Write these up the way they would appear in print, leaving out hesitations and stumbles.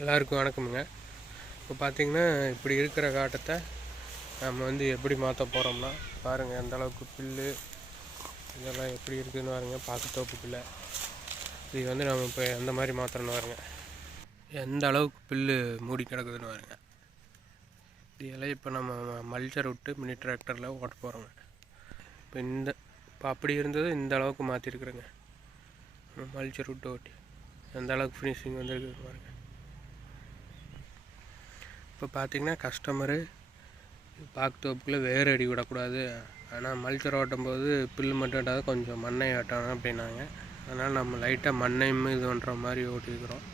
எல்லாருக்கும் வணக்கமுங்க. இப்போ பார்த்திங்கன்னா இப்படி இருக்கிற காட்டத்தை நம்ம எப்படி மாற்ற போகிறோம்னா பாருங்கள், எந்த அளவுக்கு புல்லு இதெல்லாம் எப்படி இருக்குதுன்னு பாருங்கள். பாக்குத்தோப்பு பிள்ளை இது நம்ம இப்போ எந்த மாதிரி மாற்றணும்னு பாருங்க. எந்த அளவுக்கு புல்லு மூடி கிடக்குதுன்னு பாருங்க. இதெல்லாம் இப்போ நம்ம மல்ச்சர் விட்டு மினி டிராக்டரில் ஓட்ட போகிறோங்க. இப்போ அப்படி இருந்தது இந்த அளவுக்கு மாற்றிருக்குறேங்க. மல்ச்சர் விட்டு ஓட்டி எந்த அளவுக்கு ஃபினிஷிங் வந்துருக்குதுன்னு பாருங்கள். இப்போ பார்த்திங்கன்னா கஸ்டமரு பாக்குத்தோப்புக்குள்ளே வேறு அடி விடக்கூடாது, ஆனால் மல்ச்சர் ஓட்டும் போது புல் மட்டும் இட்டாத கொஞ்சம் மண்ணை ஓட்டணும் அப்படின்னாங்க. அதனால் நம்ம லைட்டாக மண்ணையும் இது பண்ணுற மாதிரி ஓட்டிக்கிறோம்.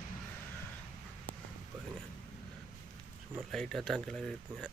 பாருங்கள், சும்மா லைட்டாக தான் கிளறி இருக்குங்க.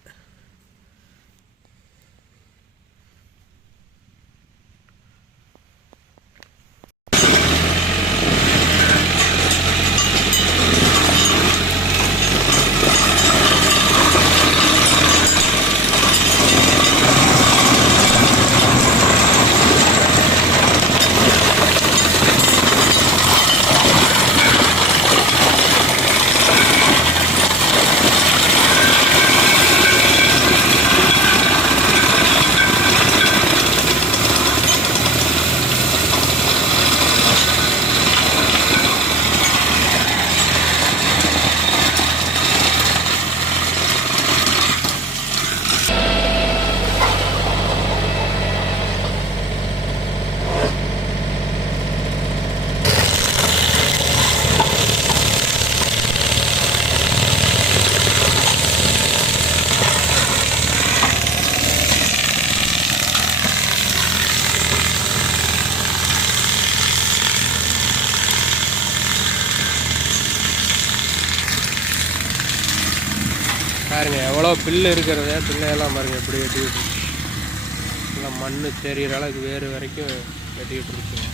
பாருங்க எவ்வளோ புல்லு இருக்கிறத, பிள்ளையெல்லாம் பாருங்கள் எப்படி வெட்டிக்கிட்டு இல்லை மண் தெரிகிற அளவுக்கு வேறு வரைக்கும் வெட்டிக்கிட்டு இருக்குங்க.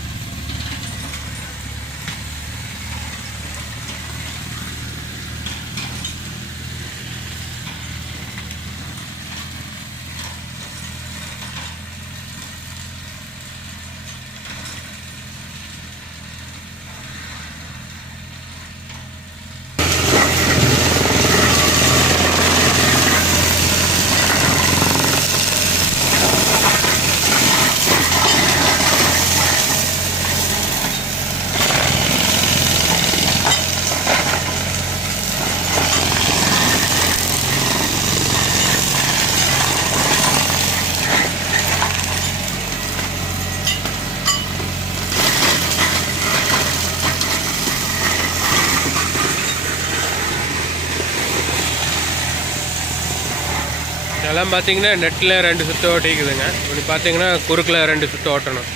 இதெல்லாம் பார்த்தீங்கன்னா நெட்டில் 2 சுற்று ஓட்டிக்குதுங்க. இப்படி பார்த்தீங்கன்னா குறுக்கில் 2 சுற்று ஓட்டணும்.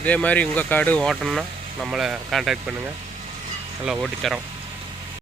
இதே மாதிரி உங்கள் காடு ஓட்டணும்னா நம்மளை கான்டாக்ட் பண்ணுங்கள், நல்லா ஓட்டித்தரோம்.